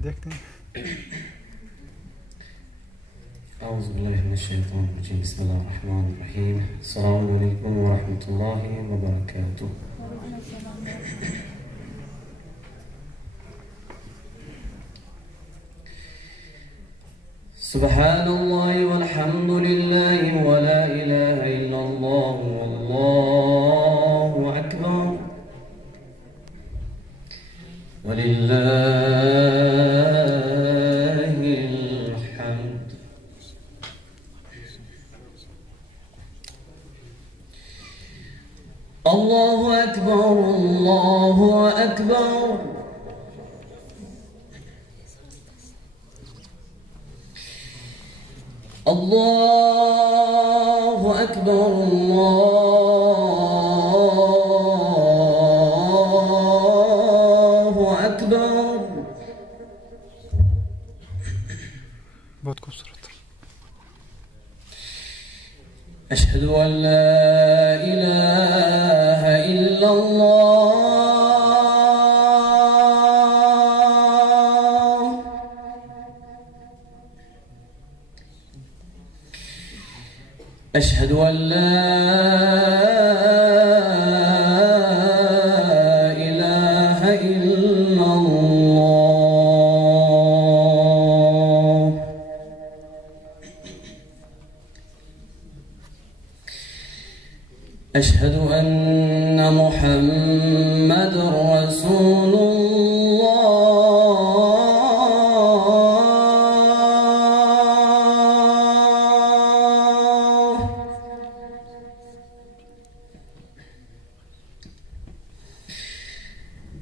أعوذ بالله من الشيطان الرجيم. بسم الله الرحمن الرحيم. السلام عليكم ورحمة الله وبركاته. سبحان الله والحمد لله ولا إله إلا الله والله أكبر ولله الحمد. الله أكبر الله أكبر. الله أكبر الله أكبر. أشهد أن لا إله إلا الله. أشهد أن لا إله إلا الله. أشهد أن محمد رسول الله.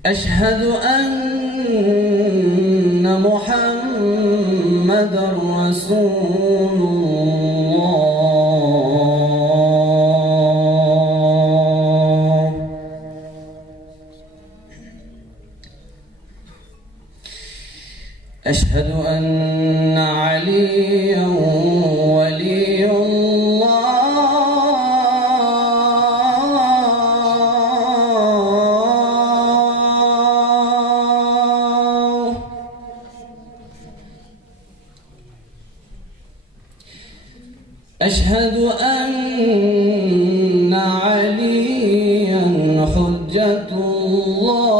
أشهد أن محمد رسول الله. أشهد أن عليا ولي الله. أشهد أن عليا حجة الله.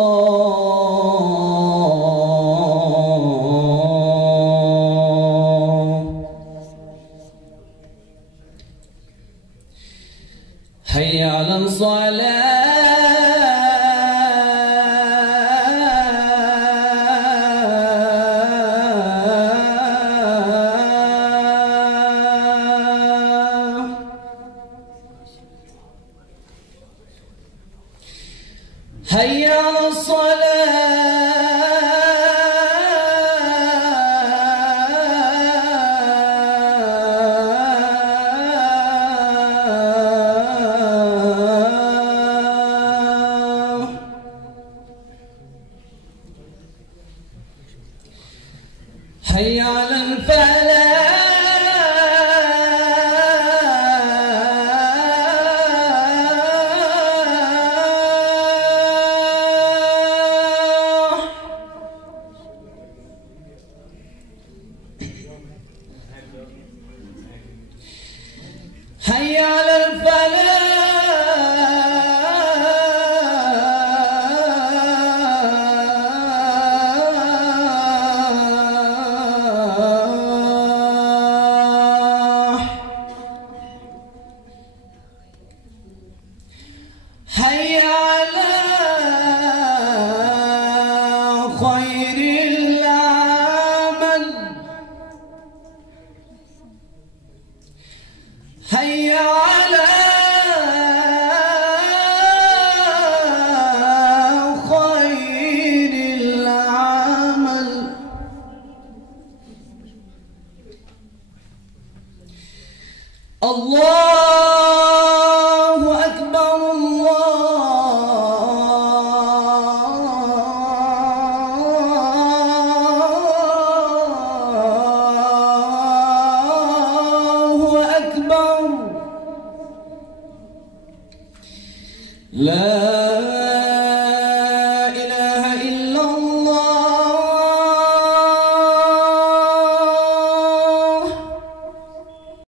حي على الصلاة. حي على الصلاة. حي على الفلاح. حي على الفلاح. حي على خير العمل. حي على خير العمل. الله أكبر الله أكبر. لا